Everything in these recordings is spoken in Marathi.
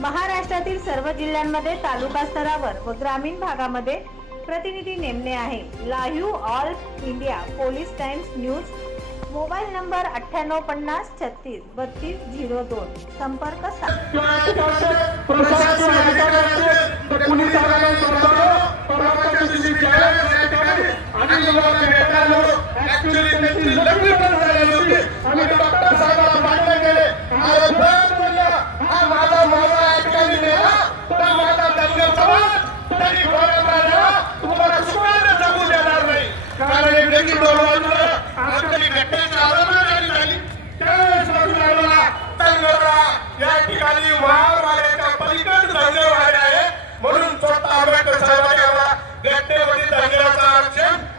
महाराष्ट्रातील सर्व जिल्ह्यांमध्ये तालुका स्तरावर व ग्रामीण भागामध्ये प्रतिनिधी नेमणे आहे। Live all India police times news mobile number 9850363202 संपर्क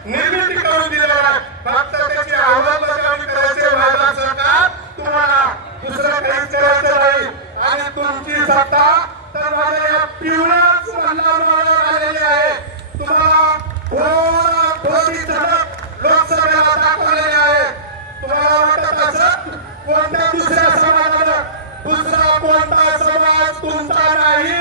निर्मिती करून दिलेला आहे। फक्त त्याची अंमलबजावणी करायची माझा सरकार, तुम्हाला दुसरं काहीच करायचं नाही। आणि तुमची सत्ता तर माझ्या या पिवळ्याच मल्हारवर आलेली आहे। तुम्हाला थोडी झलक लोकसभेला दाखवलेली आहे। तुम्हाला वाटत असत कोणत्या दुसऱ्या समाजाला, दुसरा कोणता समाज तुमचा नाही।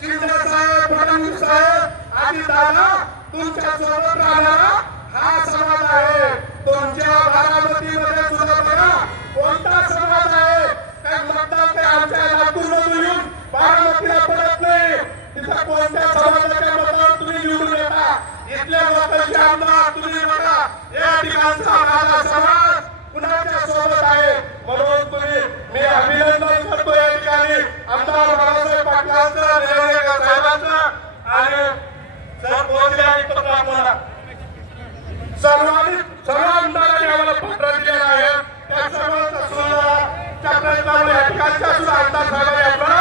शिंदे साहेब, फडणवीस साहेब आणि दादा तुमच्या सोबत राहणारा हा समाज आहे। तुमच्या बारामतीमध्ये सुद्धा बघा कोणता समाज आहे। काही मतदार ते आमच्या लातूरमधून येऊन बारामतीला पडत नाही। तिथं कोणत्या समाजाच्या मतावर तुम्ही निवडून येता, इथल्या लोकांचे आमदार तुम्ही बघा। या ठिकाणचा माझा समाज कुणाच्या सोबत आहे, म्हणून मी अभिनंदन करतो या ठिकाणी आमदार बाळासाहेब पाटलांचं, निलंगेकर साहेबांचं आणि सर्व आमदारांनी आम्हाला पत्र दिलेलं आहे। त्या सर्वांच्या प्रयत्नामुळे या ठिकाणच्या सुद्धा आमदार साहेबांनी आपल्याला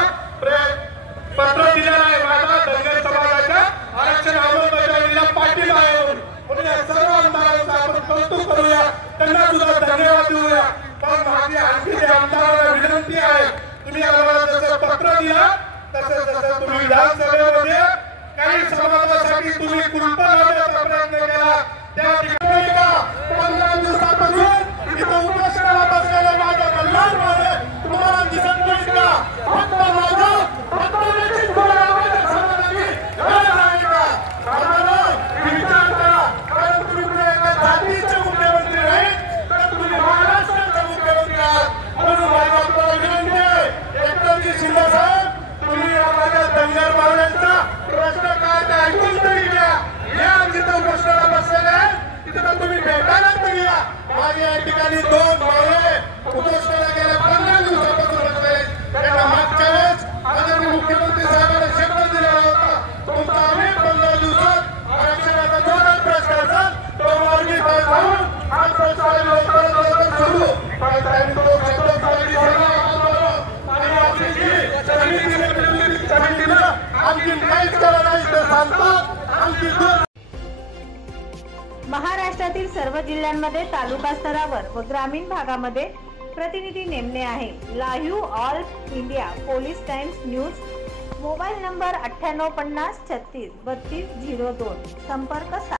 पत्र दिलेलं आहे। माझा धनगर समाजाच्या आरक्षण अंमलबजावणीला पाठिंबा आहे म्हणून या सर्व आमदारांचं आपण कौतुक करूया, त्यांना सुद्धा धन्यवाद देऊया। पण माझी आणखी आमदारांना विनंती आहे, तुम्ही आम्हाला जसं पत्र दिलं तसं तुम्ही विधानसभेमध्ये काही समाजासाठी तुम्ही कुलपणाचा प्रयत्न केला। त्या ठिकाणी 15 दिवसापासून इथं उपोषणाला बसलेल्या माझ्या कल्याणमध्ये तुम्हाला दिसत नाही का? फक्त माझं निश्चित बोलायला माझ्या समाजाची गरज आहे का? विचार करा, कारण तुम्ही एका जातीचे मुख्यमंत्री नाही तर तुम्ही महाराष्ट्राचे मुख्यमंत्री आहात। म्हणून माझी आपल्याला विनंती आहे, एकनाथजी शिंदे साहेब, तुम्ही माझ्या धनगर मावळ्यांचा प्रश्न काय ते ऐकून तरी घ्या। या जिथं उपोषणाला बसलेले आहेत तिथं तुम्ही भेटायला तरी या। माझे या ठिकाणी 2 मावळे उपोषणाला गेल्या 15 दिवसापासून बसले। त्यांना मागच्या वेळेस आदरणीय मुख्यमंत्री साहेबांना शब्द दिलेला होता, तुमचा आम्ही 15 दिवसात आरक्षणाचा जो काही प्रश्न असेल तो मार्गी जाऊन हा प्रश्न लवकरात लवकर सोडू। पण त्यांनी तो शब्द आणि आपली जी समितीनं आणखी काहीच केलं नाही ते सांगतात। आणखी महाराष्ट्रातील सर्व जिल्ह्यांमध्ये तालुका स्तरावर व ग्रामीण भागामध्ये प्रतिनिधी नेमणे आहे। Live all India police times news mobile number 9850363202 संपर्क